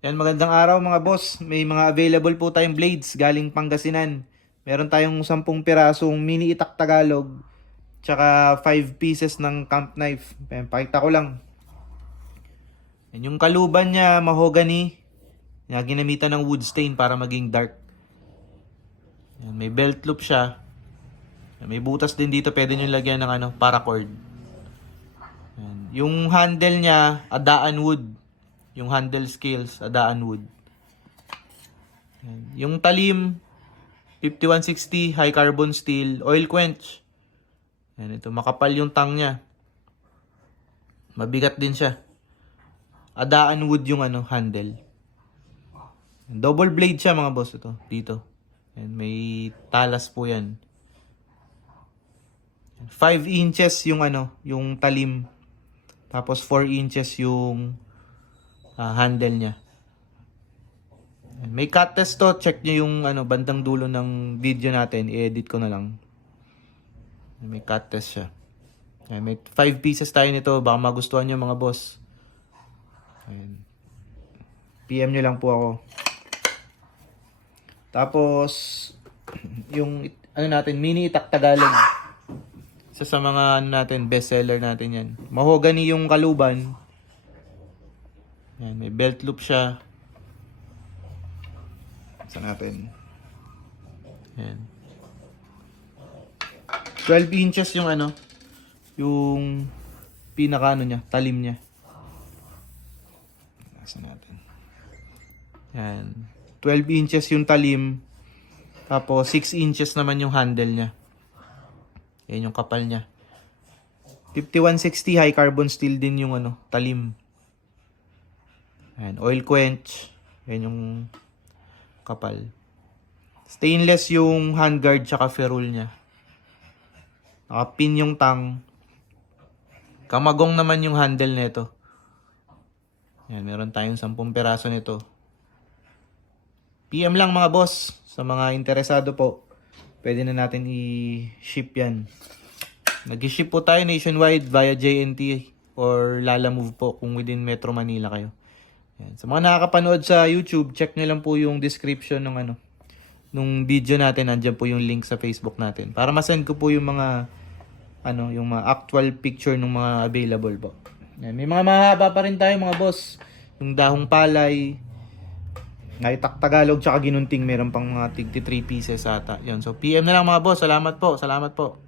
Yan, magandang araw mga boss. May mga available po tayong blades galing Pangasinan. Meron tayong 10 pirasong mini itak Tagalog, tsaka 5 pieces ng camp knife. Ayan, pakita ko lang. Yan, yung kaluban niya, mahogany. Yan, ginamitan ng wood stain para maging dark. Yan, may belt loop siya. Yan, may butas din dito, pwede nyo lagyan ng paracord. Yan, yung handle niya, adaan wood. Yung handle scales, adaan wood. Yan. Yung talim, 5160 high carbon steel, oil quench. Yan, ito, makapal yung tang niya. Mabigat din siya. Adaan wood yung handle. Double blade siya mga boss, ito, dito. Yan, may talas po yan. 5 inches yung yung talim. Tapos 4 inches yung handle niya. May cut test to. Check nyo yung bandang dulo ng video natin. I-edit ko na lang. May cut test siya. May 5 pieces tayo nito. Baka magustuhan nyo mga boss. Ayan. PM nyo lang po ako. Tapos, yung natin, mini itak Tagalog. Isa sa mga natin, best seller natin yan. Mahogany yung kaluban. Yan, may belt loop siya. Sa natin. Yan. 12 inches yung yung pinaka niya, talim niya. Nasa natin. Yan. 12 inches yung talim. Tapos 6 inches naman yung handle niya. Yan yung kapal niya. 5160 high carbon steel din yung talim. Yan, oil quench. Yan yung kapal. Stainless yung handguard tsaka ferrule niya. Nakapin yung tang. Kamagong naman yung handle nito. Yan, meron tayong 10 peraso nito. PM lang mga boss. Sa mga interesado po, pwede na natin i-ship yan. Nag-ship po tayo nationwide via JNT or Lalamove po kung within Metro Manila kayo. Yan. Sa mga nakakapanood sa YouTube, check nyo lang po yung description ng nung video natin. Nandiyan po yung link sa Facebook natin. Para masend ko po yung mga yung mga actual picture ng mga available po. Yan. May mga mahaba pa rin tayo mga boss. Yung dahong palay, naitak Tagalog, tsaka ginunting. Meron pang mga tig 3 pieces ata. Yan. So PM na lang mga boss. Salamat po. Salamat po.